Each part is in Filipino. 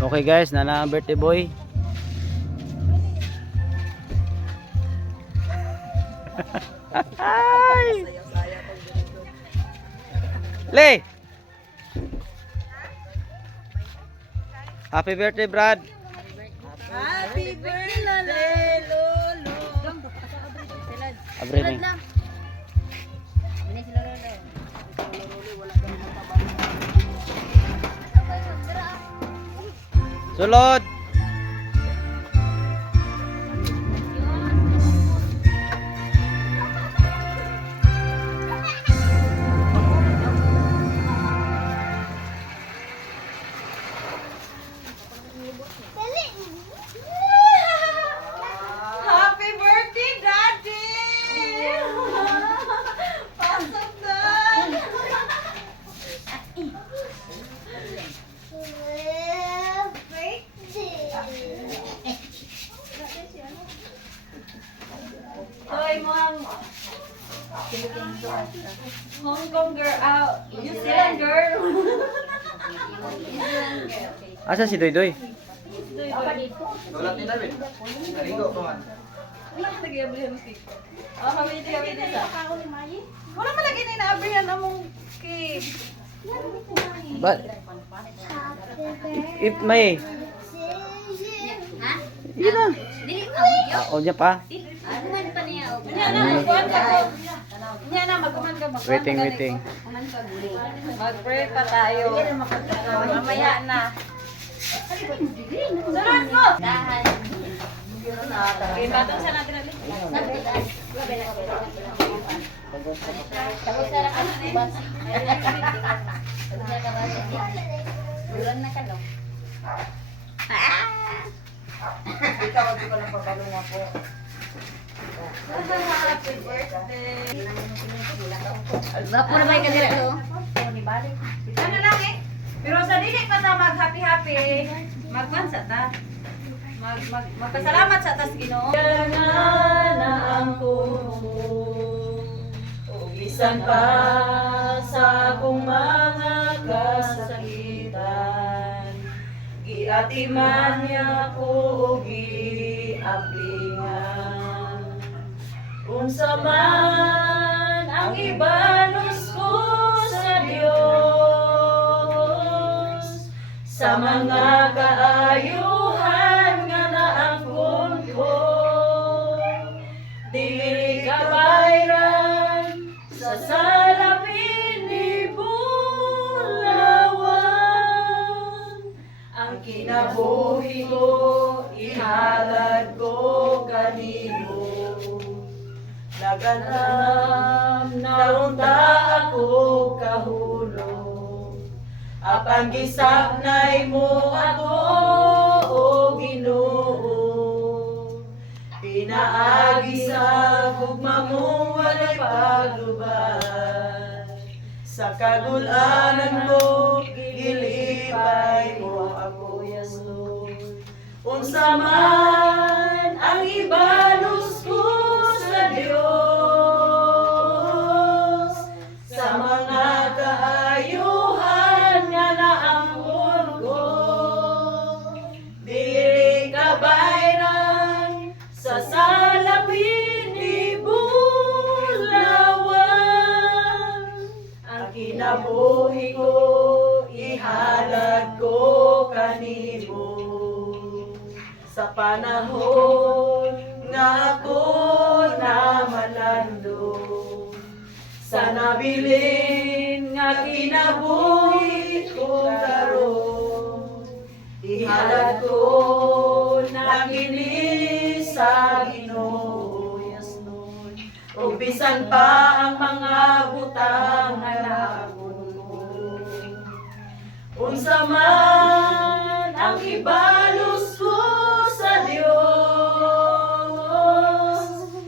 Okay guys, nana ang birthday boy. Le! Happy birthday, Brad. Happy birthday, Lolo. Abre ni. Ini si Lolo. Sulod. Happy birthday, Daddy! Pasok na! Hoy, Mom! Hong Kong girl out. New Zealand girl. Asa si Doy? Ulat ni David. Narigo ko man. Wala pa lagi na inaabrihan among cake. But if may Ha? yun na. Dili ka. O niya pa. Anuman pa niya. Nya na magkuhan ka ko. Nya na magkuhan ka. Waiting. Mag-pray pa tayo. Mamaya na. Sunod mo! Dahan. Okay, batong sa natin natin. Tapos sa rakan na bas. Bulan na ka, no? Ikaw, hindi ko lang pabalong ako. Happy birthday! Bapo na ba yung kanila to? Ano lang eh? Pero sa dili pa ta mag-happy-happy, magpansa ta. Magpasalamat sa tas Ginoo. Na ang kumo, bisan pa sa akong mga kasakitan. Giatiman niya ko o giaplingan. Unsa man ang ibanos ko sa Dios, sa mga kaayuhan nga naangkon ko, dili ka bayran sa salapin ni Bulawan. Ang kinabuhi ko, ihalad ko kanimo. Naganam na unta ako kahulog. Apan gisabnay mo ako, o Ginoo. Pinaagi sa gugma mo walay paglubad. Sa kagulanan mo, gilipay mo ako, yes Lord. Unsa man ang ibalos ko sa Dios, sa mga kaayuhan nga naangkon ko, dili ka bayran sa salapin ni Bulawan. Ang kinabuhi ko, ihalad ko kanimo. Sa panahon nga ako na malando, sa nabilin nga kinabuhi ko karon, ihalad ko na kini sa Ginoo, yes Lord. O bisan pa ang mga butang nga naabot ko, unsa man ang ibalos ko sa Dios,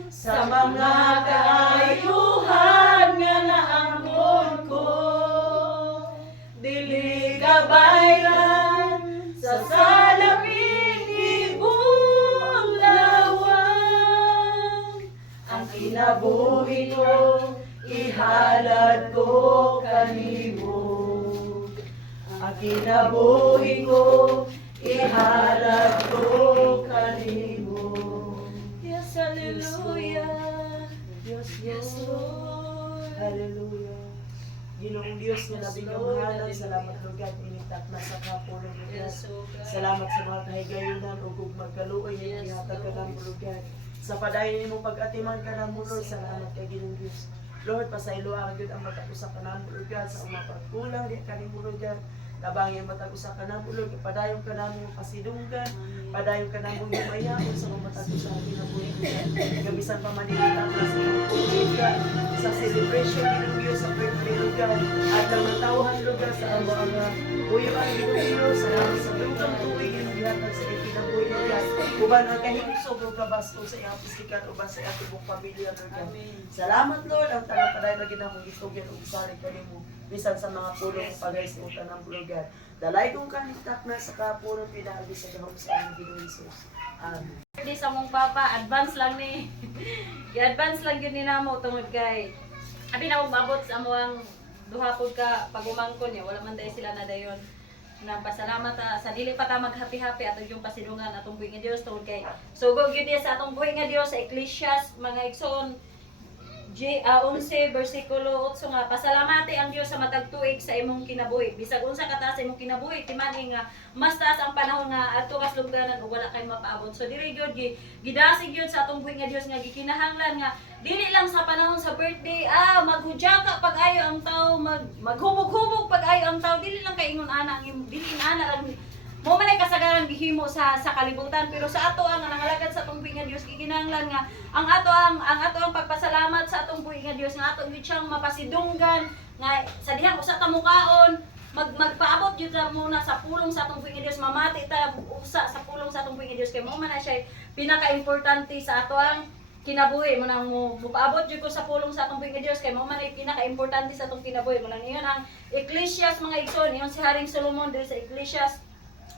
sa mga kaayuhan nga naangkon ko, dili ka bayran sa salapin ni Bulawan. Ang kinabuhi ko, ihalad ko kanimo. Ang kinabuhi ko, ihalad ko kanimo. Yes, hallelujah. Yes, Yes, Lord. Hallelujah. Ginoong Diyos na labing kamahalan, salamat Lugad, initak na sa kapulong Lugad. Yes, oh God. Salamat sa mga kahigayunan o kung magkaluoy Yes, yung ihatag ka Lord. ng Lugad. Sa padayon mo pag-atiman ka ng Lord, salamat kay Ginoong Diyos. Lord, pasaylo ang Lord ang matag-usa ka ng Lugad sa mga pagkulang di ka ng Lugad. Tabangin matag-usa ka ng Lord, padayon ka namin pasidunggan, padayon ka namin yumayaon sa mga matag-usa ka ng Lugad. Gamisan pa manilita ka sa mga Lugad, sa celebration ng Diyos sa birthday Lugad, at ang matawhan Lugad sa mga uyuan ng Diyos, salamat sa lugang tuwing yung bihatag sa ikinabuhi Lugad. Uban ang kahimsog o kabasto sa iyang pisikat o ba sa iyang tibong pamilya Lugad. Salamat Lord, ang tanang padayon na ginamong istugyan o isalig ka mo. Bisan sa mga pulong pag-aisutan ng Lugad. Dalay kong kanitak na sa kapulong pinaabi sa gahong sa aming Ginoo Jesus. Amen. Birthday sa mong papa, advance lang ni. I-advance lang yun ni namo tungod kay. Abi na umabot sa amuang duha pod ka pagumangkon niya, wala man dahil sila na dayon. Nang pasalamat sa dili pa ta mag-happy-happy atong yung pasidungan atong buhi nga Dios tungod kay sugo gyud sa atong buhi nga Dios sa Ecclesiastes mga igsoon 11 versikulo 8 nga pasalamati ang Dios sa matag tuig sa imong kinabuhi bisag unsa ka ta sa imong kinabuhi timani nga mas taas ang panahon nga adto ka lugdanan ug wala kay mapaabot so diri gyud gidasig gyud sa atong buhi nga Dios nga gikinahanglan nga dili lang sa panahon sa birthday maghudya ka pag-ayo ang tawo maghubog-hubog pag-ayo ang tawo dili lang kay ingon ana dili ana lang mo man ay kasagaran gihimo sa kalibutan pero sa ato ang nangalagad sa atong buhi nga Dios gikinahanglan nga ang ato ang pagpasalamat sa atong buhi nga Dios nga ato gyud siyang mapasidunggan nga sa dihang usa ta mukaon magpaabot gyud ta muna sa pulong sa atong buhi nga Dios mamati ta usa sa pulong sa atong buhi nga Dios kay mo man na siya pinaka-importante sa ato ang kinabuhi mo nang mupaabot gyud ko sa pulong sa atong buhi nga Dios kay mo man ay pinaka-importante sa atong kinabuhi mo nang ingon ang Ecclesiastes mga igsoon ingon si Haring Solomon diri sa Ecclesiastes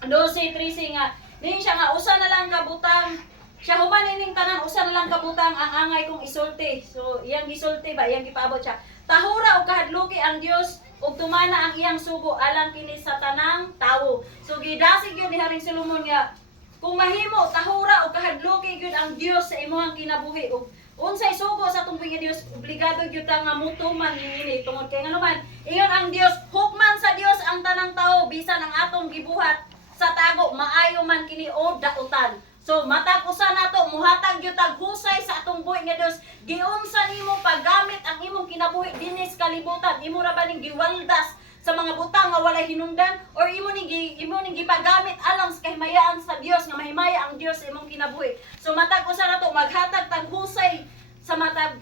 12:13 nga ning siya nga usa na lang kabutang siya human ining tanan usa na lang kabutang ang angay kong isulti so iyang gisulti ba iyang gipaabot siya tahura og kahadluki ang Dios ug tumana ang iyang sugo alang kini sa tanang tawo so gidasig gyud ni Haring Solomon nga kung mahimo tahura og kahadluki gyud ang Dios sa imong kinabuhi ug unsay sugo sa atong buhi nga Dios obligado gyud ta nga mutuman niini tungod kay nganuman ingon ang Dios hukman sa Dios ang tanang tawo bisan ang atong gibuhat sa tago maayo man kini o dautan so matag usa nato muhatag gyud tag husay sa atong buhi nga Dios giunsa nimo paggamit ang imong kinabuhi dinhi sa kalibutan imo ra ba ning giwaldas sa mga butang nga walay hinungdan or imo ning gipagamit alang sa kahimayaan sa Dios nga mahimaya ang Dios sa imong kinabuhi so matag usa nato maghatag tag husay sa matag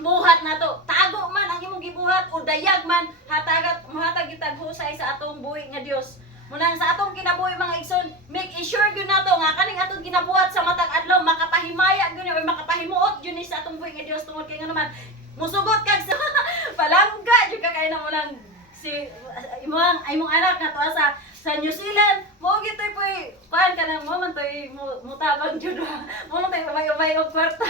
buhat nato tago man ang imong gibuhat o dayag man muhatag gyud tag husay sa atong buhi nga Dios munang sa atong kinabuhi mga igsoon make sure gyud nato nga kaning atong kinabuhat sa matag adlaw makapahimaya gyud or makapahimuot gyud ni sa atong buhi nga Dios tungod kay nga naman musugot kag sa palangga gyud ka kay na munang si imong anak nga tuwa sa New Zealand mo gitoy poy kuan ka nang mo man toy mutabang gyud mo man toy umay og kwarta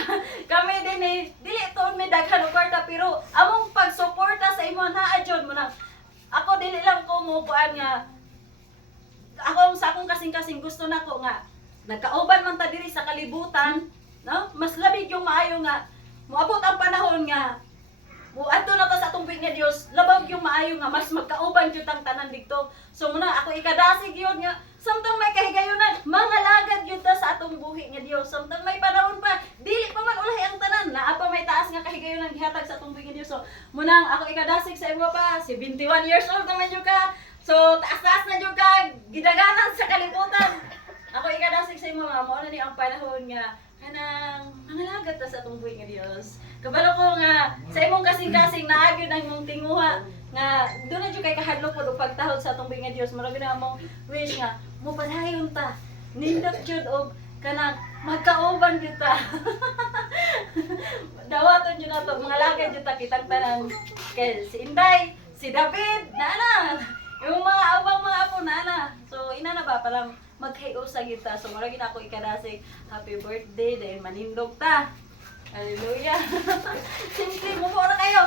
kami din dili tuon mi daghan og kwarta pero among pagsuporta sa imo naa jud mo nang ako dili lang ko mo kuan nga ako sa akong kasing-kasing gusto nako nga nagkauban man ta diri sa kalibutan no mas labig yung maayo nga moabot ang panahon nga adto na ta sa atong buhi nga Dios labaw yung maayo nga mas magkauban jud ang tanan didto so muna ako ikadasig yun nga samtang may kahigayunan mga lagad jud ta sa atong buhi nga Dios samtang may panahon pa dili pa man ulahi ang tanan naa pa may taas nga kahigayunan gihatag sa atong buhi nga Dios so munang ako ikadasig sa imo pa 71 years old naman jud ka so taas-taas na jud ka gidaganan sa kalibutan ako ikadasig sa imo nga mao na ni ang panahon nga kanang mangalagad ta sa atong buhi nga Dios kabalo ko nga sa imong kasing-kasing naagyo ang imong tinguha nga doon na jud kay kahadlok pod og pagtahod sa atong buhi nga Dios murag na among wish nga mo padayon ta nindot jud og kanang magkauban jud ta dawaton jud nato mga lagay jud ta kitang tanan kay si Inday si David na yung mga abang mga apo na so ina na ba parang magkayusa gyud ta so murag gid ako ikadasig happy birthday dahil manindog ta hallelujah simple mo na kayo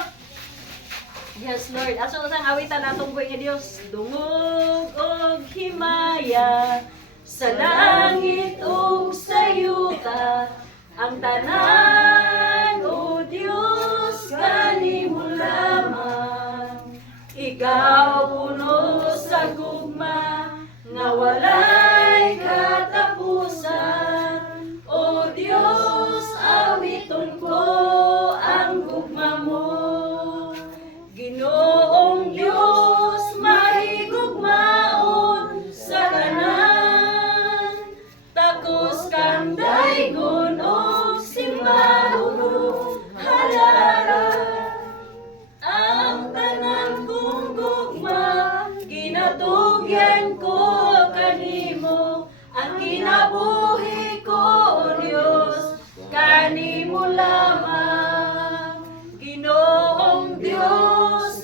yes Lord aso sang awitan natong buhi nga Dios dungog og himaya sa langit ug sa yuta, ang tanan, O Diyos, kanimo lamang. Ikaw puno sa gugma, nga walay katapusan. O Diyos, awiton ko ang gugma mo. Ginoong Diyos, mahigugmaon sa tanan. Takos kang daygon o simbahon halaran. Ang tanan kong gugma, ginatugyan ko kanimo. Ang kinabuhi ko, O Diyos, kanimo lamang. Ginoong Diyos,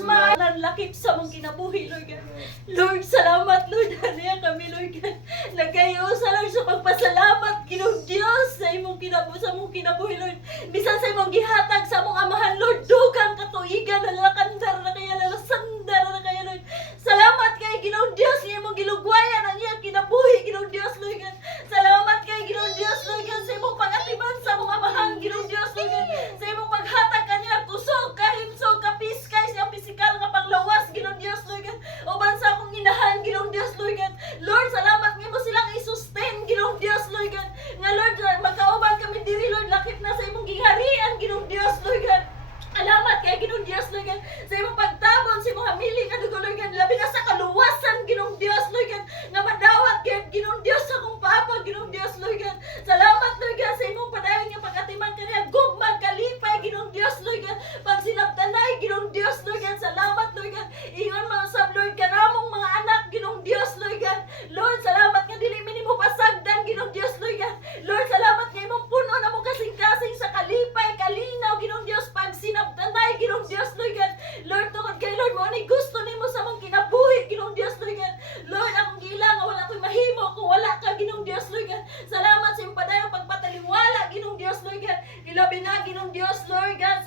lakip sa mong kinabuhi, Lord God. Lord, salamat, Lord. Haniya kami, Lord God. Nagkayusa lang sa pagpasalamat, Ginoong Diyos, sa imong kinabuhi, Lord. Bisan sa imong gihatag sa mong amahan, Lord. Dugang katuigan, nalakandar na kaya, nalasandar na kaya, Lord. Salamat kay Ginoong Diyos, sa imong gilugwayan ang iyang kinabuhi, Ginoong Diyos, Lord God. Salamat kay Ginoong Diyos, Lord God, sa imong pag-atiman sa mong amahan, Ginoong Diyos, Lord God. Sa imong paghatag kanila, kusog, kahimsog, kapiskay, sa pisikal nga panglawas, Ginoong Diyos, Lord God. Uban sa akong inahan, Ginoong Diyos, Lord God. Lord, salamat nga mo silang i-sustain, Ginoong Diyos, Lord God. Nga, Lord, magkauban kami diri, Lord, lakip na sa imong gingharian, Ginoong Diyos, Lord God. Alamat kay Ginoong Diyos, Lord God. Sa imong pagtabon, sa imong hamili, kadugo, Lord God. Labi na sa kaluwasan, Ginoong Diyos, Lord God. Nga madawat kay Ginoong Diyos sa kong papa, Ginoong Diyos, Lord God. Salamat, Lord God, sa imong padayon nga pag-atiman kaniya. Gugmag, kalipay, Ginoong Diyos, Lord God. Pag sinabtanay, Ginoong Diyos, Lord God. Salamat, Lord God. Ingon mga sab, Lord God, among mga anak, Ginoong Diyos, Lord God. Lord, salamat nga dili minimo pasagdan, Ginoong Diyos, Lord God. Lord, salamat nga imong puno na mo kasing-kasing sa kalipay, kalinaw, Ginoong Diyos, pag sinabtanay, Ginoong Diyos, Lord God. Lord, tungod kay Lord, mo ni gusto nimo sa mong kinabuhi, Ginoong Diyos, Lord God. Lord, akong gila nga wala ko'y mahimo kung wala ka, Ginoong Diyos, Lord God. Salamat sa imong padayong pagpataliwala, Ginoong Diyos, Lord God. Ilabi na, Ginoong Diyos, Lord God,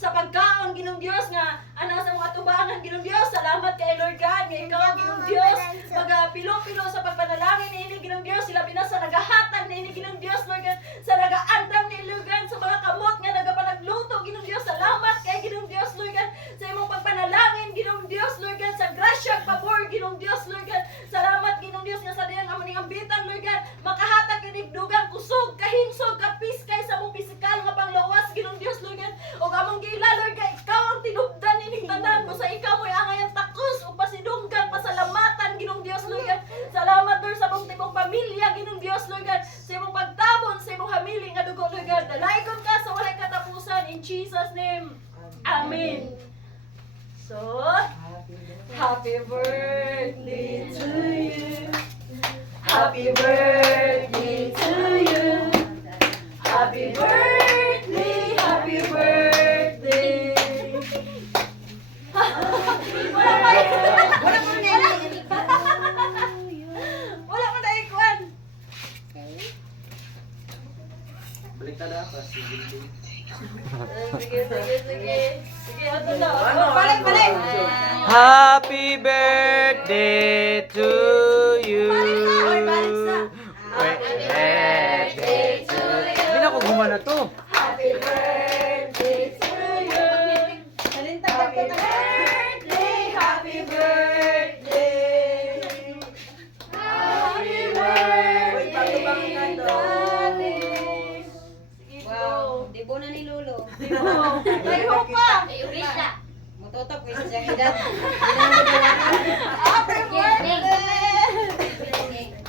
sa pagkaon, Ginoong Diyos, nga ana sa mga tubangan, Ginoong Diyos. Salamat kay Lord God, nga ikaw, Ginoong Diyos, magpilo-pilo sa pagpanalangin ni ini, Ginoong Diyos. Ilabi na sa nagahatag ni ini, Ginoong Diyos, Lord God, sa nagaandam ni Lord God, sa mga kamot nga nagapanagluto, Ginoong Diyos. Salamat kay Ginoong Diyos, Lord God, sa imong pagpanalangin, Ginoong Diyos, Lord God, sa grasya, pabor, Ginoong Diyos, Lord God. Salamat, Ginoong Diyos, nga sa diyang amuning ambitan, Lord God, makahatag kinig dugang kusog, kahinsog, kapiskay sa mong pisikal nga panglawas, Ginoong Diyos, Lord God. O among gila, Lord God, ikaw ang tinubdan ining tanan mo, sa ikaw mo'y angayang takos o pasidunggan, pasalamatan, Ginoong Diyos, Lord God. Salamat, Lord, sa mong timong pamilya, Ginoong Diyos, Lord God, sa imong pagtabon, sa imong hamili nga dugo, Lord God. Dalaykon ka sa walay katapusan, in Jesus' name. Amen. So, happy birthday to you. Happy birthday to you. Happy birthday, happy birthday. Wala pa yun. Wala mo na yun. Wala mo na ikuan. Balik tala pa si Gilby. Sige. Sige, ato na. Balik. Happy birthday to you. Birthday to you. Hindi na ako gumana to. Happy birthday to you. Happy birthday, happy birthday. Happy birthday, darling. Sige, go. Dibo na ni Lolo. Tayo pa. Isa. Mototok ko sa edad. Happy birthday.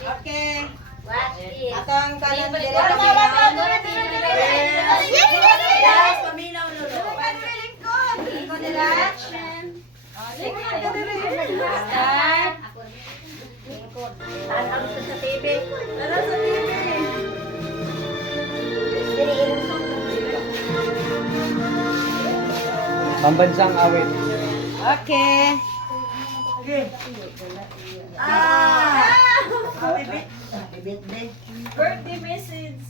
Okay. What is? Atong kanan dire Wala, kami. wala, wala. Yes, paminaw lolo. Iko nila. Action. Start. Ako. Lingkod. Tanang sa TV. Tara sa TV. Dili imong song. Pambansang awit. Okay. Okay. Happy birthday. Birthday message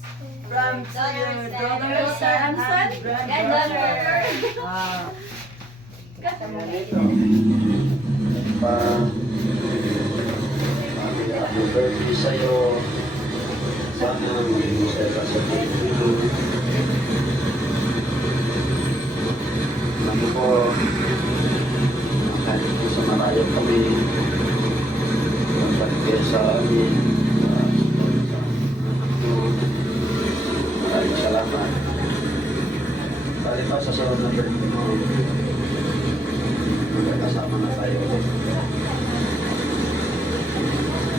From your daughter Sir Anson. granddaughter. Granddaughter. birthday sa'yo. Sana maging masaya ka sa buhay. Alam ko, kahit po sa malayo kami, magpagkaya sa amin. Maraming salamat. Balik pa sa sunod na birthday mo. Magkakasama na tayo ulit.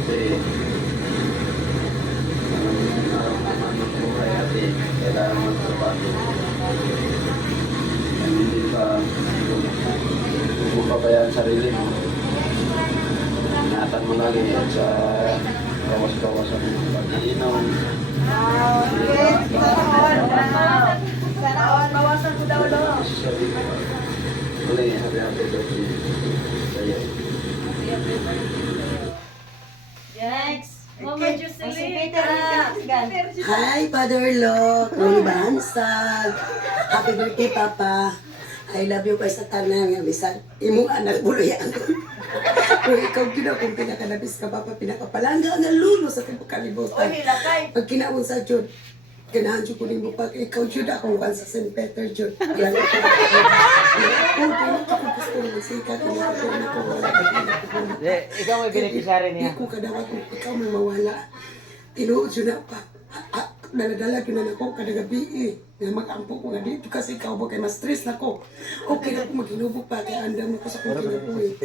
Kasi nararamdaman ng buhay natin, kailangan magtrabaho. Hindi ka pabayaan ang sarili mo. Ingatan mo lagi at sa kawas-kawasan ng pag-iinom. Okay. Sana all. Bawasan ko daw, Lolo. Sabi ko, muli, happy birthday sa'yo. Next. Mama Si Jocelyn. Peter Gan. Hi, Father Lo. Kung bansag. Happy birthday, Papa. I love you kay sa tanan nga bisan imong anak buloy ako. Kung ikaw gina kung pinakanabis ka, Papa, pinakapalangga nga lulo sa tibok kalibutan. Oy, lakay. Pag kinaon sa Jud, ganahan Jud ko nimo pag ikaw Jud akong kan sa St. Peter Jud. Yan ako. Kung gusto mo sikat, pinakapalangga ko wala. Ikaw may beneficiary niya. Hindi ko kadawat kung ikaw may mawala. Tinuod yun na pa. Daladala yun na ako kada gabi eh. Na mag-ampo ko nga dito kasi ikaw ba kay mas stress na ko. Okay na ako maghinubog pa kaya andam ako sa kong kinapo eh.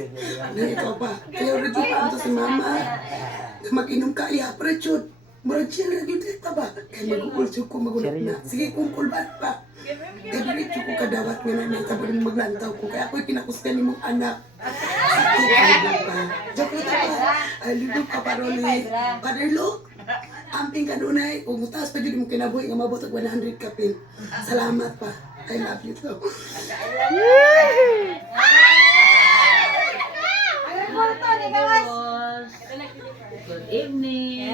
Na ikaw pa. Kaya radyo pa ito si mama. Na mag-inom ka iya prechod. Murag chill na dito ka ba? Kaya mag-uulsyo ko magulat na. Sige kung kulban pa. Kaya diretso ko kadawat nga na tabarin maglantaw ko. Kaya ako'y kinakusgan ni mong anak. Joke lang pa. Libo ka parol eh. Father Luke. Amping kanunay, kung mutaas pa dito mo kinabuhi nga mabot og 100 kapin. Salamat pa. I love you too. Good evening.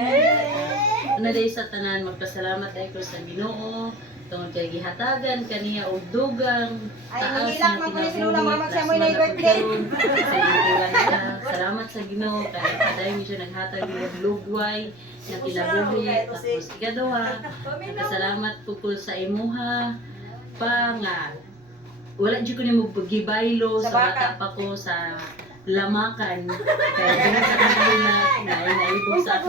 Una day sa tanan magpasalamat ay ko sa Ginoo tungod kay gihatagan kaniya og dugang Ay, taas nilak na man ko ni kinabuhi, Sinula, mamag siya tas mo na wala birthday. pagkaroon sa iyong nila. Salamat sa Ginoo kay padayon siya naghatag og lugway na kinabuhi tapos ikaduha salamat pukul sa imuha pa nga wala jud ko nimo pagibaylo sa bata pa ko sa lamakan kaya ganun sa kanila na naibog sa ako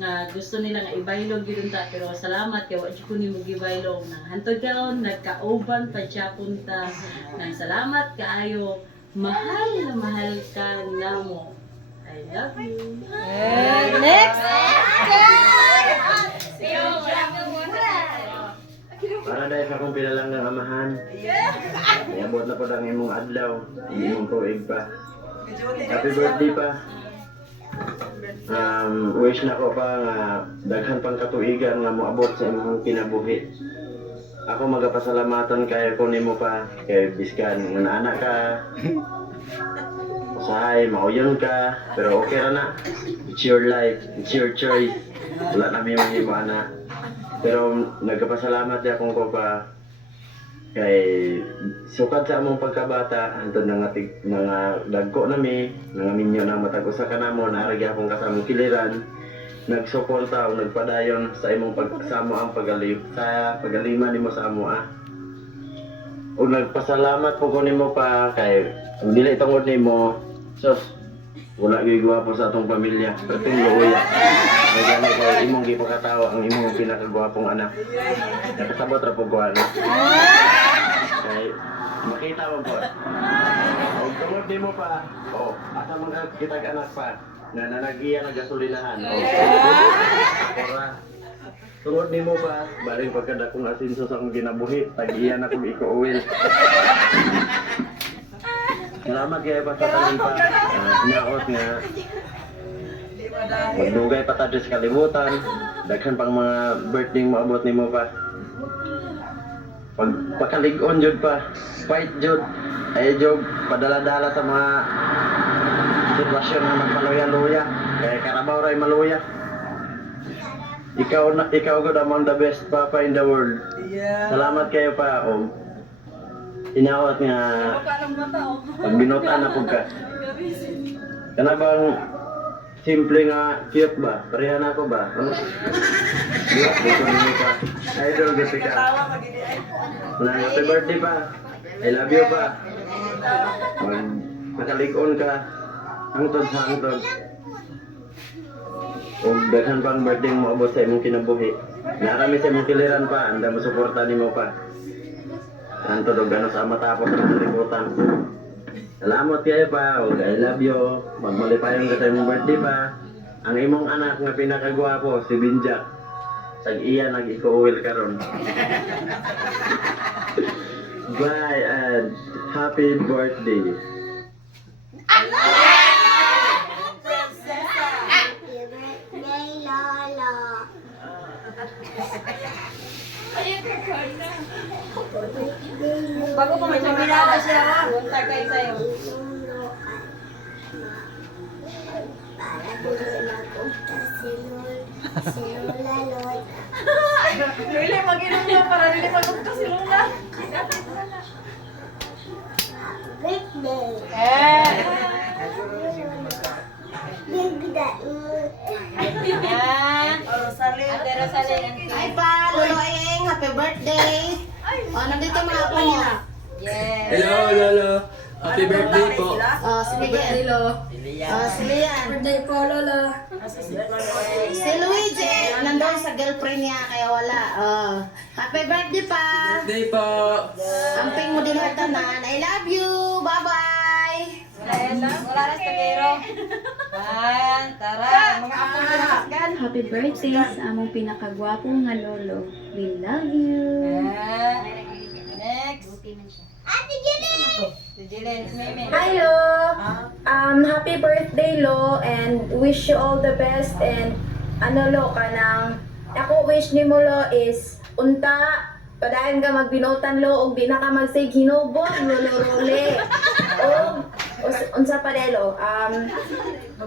nga gusto nila nga ibaylog yun ta pero salamat kay wa jud ko nimo gibaylo na hantod kaon nagkauban pa gyapon ta nang salamat kaayo mahal na mahal ka namo. I love you. Next. Para dahil sa akong pinalang ng amahan. Iabot na po ang imong adlaw, imong tuig pa. Happy birthday pa. Wish na ko pa nga daghan pang katuigan nga moabot sa imong kinabuhi. Ako magapasalamatan kay ko nimo pa kay biskan nga anak ka. Usahay, mauyon ka, pero okay ra na. It's your life, it's your choice. Wala na may mo anak. Pero nagpasalamat ya akong ko pa kay sukat sa among pagkabata antod nga dagko nami nga minyo na matag usa ka namo naaragi akong kasamong kiliran nagsuporta o nagpadayon sa imong pagsamo ang pagalima nimo sa amo ug nagpasalamat po ko nimo pa kay ang dili tungod nimo sus wala gyud gwapo sa atong pamilya perting luoy kaya kay imong gipakatawa ang imong pinakagwapong anak nakasabot ra po ko ano kay makita mo po ug tungod nimo pa asa mga kitag anak pa na nanagiya na gasolinahan ora tungod nimo pa baling pagkada kong asinso sa akong ginabuhi tag-iyan ako iko-uwil. Salamat kaya pa sa tanan pa. Naot nga magdugay pa tayo sa kalibutan. Daghan pang mga birthday mo abot nimo pa. Pag pakalig-on jud pa. Fight jud. Ay jud padala-dala sa mga sitwasyon nga magpaluya-luya. Kaya karabaw ray maluya. Ikaw gud among the best papa in the world. Salamat kayo pa. Inawat nga pag binutan na po ka. Kana bang simple nga cute ba? Pareha na ako ba? Ano? Diba? Dito nyo ka. Idol kasi ka. Tawa magiging ay. Na happy birthday pa. I love you pa. Nakalikon ka. Hangtod sa hangtod. O daghan pang birthday mo abot sa imong kinabuhi. Narami sa imong kiliran pa. Anda mo suporta ni mo pa. Hangtod o gano'n sa matapos ng kalibutan. Salamat kayo pa. O I love you. Magmalipayon ka sa imong birthday pa. Ang imong anak nga pinakagwapo, si Binjak. Tag-iya nag-iko-uwil karon. Bye and happy birthday. Bago pa may samirada siya. Punta kayo sa'yo. Dili, mag-inom na para dili magpunta si Lula. Ate Rosalie. Ay pa, Lolo Eng, happy birthday. Oh, nandito mga apo niya. Yes. Hello, Lolo. Happy birthday po. Oh, si Miguel. Oh, si Lian. Birthday po, Lolo. Si Luigi, nandun sa girlfriend niya, kaya wala. Oh, happy birthday pa. Birthday po. Amping mo din ang tanan. I love you. Bye-bye. Wala na sa kero. Tara, mga apo na nakasgan. Happy birthday sa among pinakagwapo nga lolo. We love you. Next. Si Jillian, Mimi. Hi, Lo. Happy birthday, Lo, and wish you all the best. And Lo, kanang ako wish ni mo, Lo, is unta padayon ka magbinotan, Lo, og di na ka magsig hinubon, Lolo Role. Unsa pa delo,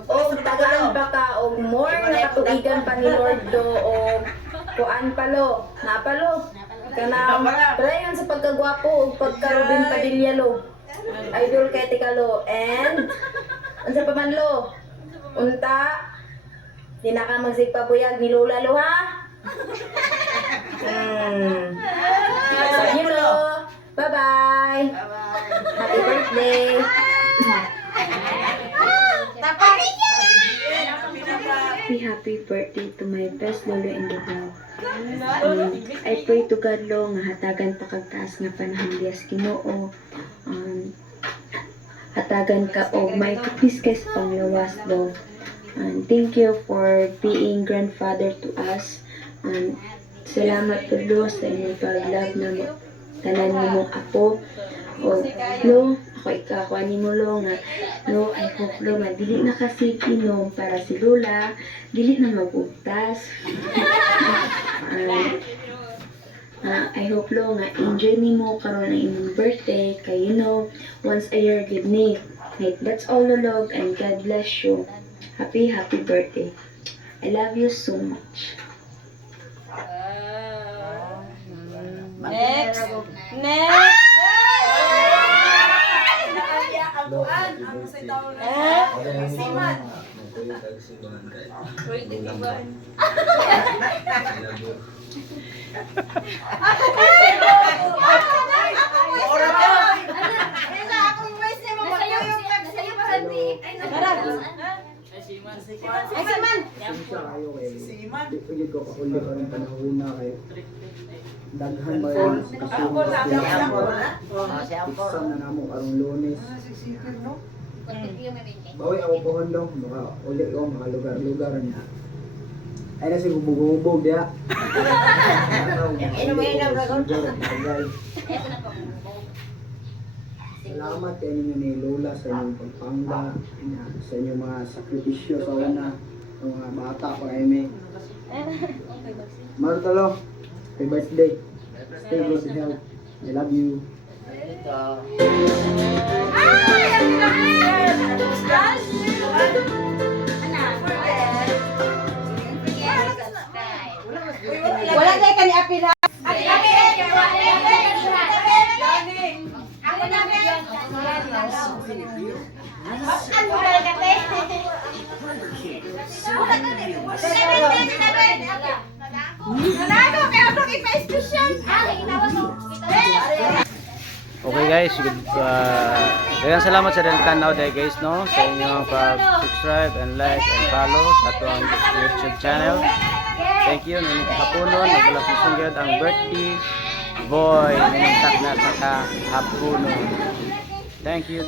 og tagaan pa ka, og more nakatuigan pa ni Lord do, og kuan pa, Lo, napalo. Kanang padayon sa pagkagwapo, og pagkarubin Padilla, Lo. Idol kay tika, Lo. And unsa pa man, Lo, unta di na ka magsigpabuyag ni Lola, Lo, ha? Love you, Lo. Bye-bye. Happy birthday. Happy birthday to my best lolo in the world. I pray to God, Lo, nga hatagan pa kag taas nga panahon diyas Ginoo. Hatagan ka og may kapis kay sa panglawas, Lo. And thank you for being grandfather to us. And salamat po, Lo, sa inyong pag-love na mo. Tanan mo mong apo. O, Lo, ako ikakuha ni mo, Lo, nga. Lo, I hope, Lo, nga dili na kasi inom para si Lola. Dili na magugtas. I hope, Lo, nga enjoy ni mo karon ang inyong birthday. Kay, you know, once a year, good night. Like, that's all, Lolo, and God bless you. Happy birthday. I love you so much. Next. Next. Pwede ko kauli ka ng panahon na kayo. Daghan ba yun sa kasuha na namo karong Lunes. Bawi ako pohon dong, baka uli ko mga lugar-lugar niya. Ay na si hubog-hubog dia. Salamat kayo ninyo ni Lola sa inyong pagpangga, sa inyong mga sakripisyo sa una, sa mga bata pa kayo may. Martalo, happy birthday. Stay good health. I love you. Wala tayo ka ni Apil, ha? Ano ba guys, daghang salamat sa tanaw day guys no sa inyong pag-subscribe and like and follow sa atong YouTube channel. Thank you nini kahaponon naglapuson gyud ang birthday boy ninumtak na sa kahaponon. Thank you.